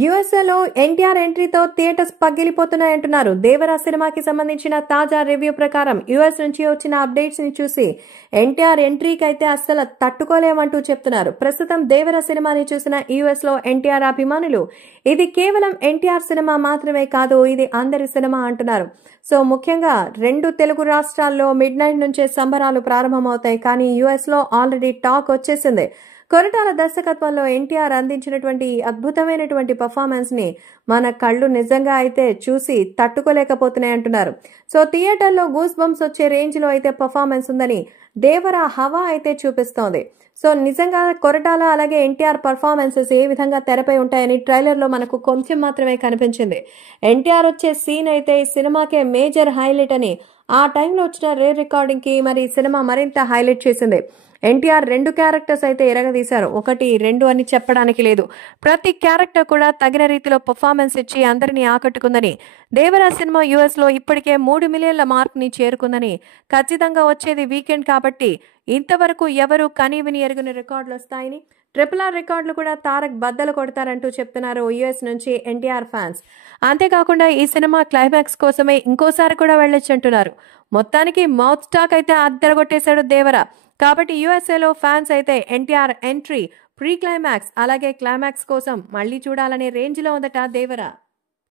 యుఎస్ఏలో NTR ఎంట్రీతో theatres పగిలిపోతున్నాయంటున్నారు. Devara సినిమాకి సంబంధించిన తాజా రివ్యూ ప్రకారం యుఎస్ నుంచి వచ్చిన అప్డేట్స్ ని చూసి ఎన్టీఆర్ ఎంట్రీకి అయితే అస్సలు తట్టుకోలేమంటూ చెప్తున్నారు. ప్రస్తుతం దేవరా సినిమాని చూసిన యుఎస్ లో ఎన్టీఆర్ అభిమానులు ఇది కేవలం ఎన్టీఆర్ సినిమా మాత్రమే కాదు, ఇది అందరి సినిమా అంటున్నారు. సో ముఖ్యంగా 2 తెలుగు రాష్ట్రాల్లో మిడ్ నైట్ నుంచే సంబరాలు ప్రారంభమవుతాయి. కానీ యుఎస్ లో ఆల్రెడీ టాక్ వచ్చేసింది. కొరటాల దర్శకత్వంలో ఎన్టీఆర్ అందించినటువంటి అద్భుతమైనటువంటి పర్ఫార్మెన్స్ ని మన కళ్ళు నిజంగా అయితే చూసి తట్టుకోలేకపోతున్నాయి అంటున్నారు. సో థియేటర్లో గూస్ బంప్స్ వచ్చే రేంజ్ లో అయితే పర్ఫార్మెన్స్ ఉందని దేవరా హవా అయితే చూపిస్తోంది. సో నిజంగా కొరటాల అలాగే ఎన్టీఆర్ పర్ఫార్మెన్సెస్ ఏ విధంగా తెరపై ఉంటాయని ట్రైలర్ లో మనకు కొంచెం మాత్రమే కనిపించింది. ఎన్టీఆర్ వచ్చే సీన్ అయితే ఈ సినిమాకే మేజర్ హైలైట్ అని ఆ టైంలో వచ్చిన రేర్ రికార్డింగ్ కి మరి సినిమా మరింత హైలైట్ చేసింది. ఎన్టీఆర్ 2 క్యారెక్టర్స్ అయితే ఎరగదీశారు. 1, 2 అని చెప్పడానికి లేదు. ప్రతి క్యారెక్టర్ కూడా తగిన రీతిలో పర్ఫార్మెన్స్ ఇచ్చి అందరినీ ఆకట్టుకుందని, దేవరా సినిమా యుఎస్ లో ఇప్పటికే 3 మిలియన్ల మార్క్ ని చేరుకుందని, ఖచ్చితంగా వచ్చేది వీకెండ్ కాబట్టి ఇంతవరకు ఎవరు కనీ విని ఎరుగుని రికార్డులు వస్తాయని, RRR రికార్డులు కూడా తారక్ బద్దలు కొడతారంటూ చెప్తున్నారు యుఎస్ నుంచి ఎన్టీఆర్ ఫ్యాన్స్. అంతేకాకుండా ఈ సినిమా క్లైమాక్స్ కోసమే ఇంకోసారి కూడా వెళ్ళొచ్చంటున్నారు. మొత్తానికి మౌత్ టాక్ అయితే అద్దరగొట్టేశాడు దేవరా. కాబట్టి యుఎస్ఏలో ఫ్యాన్స్ అయితే ఎన్టీఆర్ ఎంట్రీ, ప్రీ క్లైమాక్స్ అలాగే క్లైమాక్స్ కోసం మళ్లీ చూడాలనే రేంజ్ లో ఉందట దేవరా.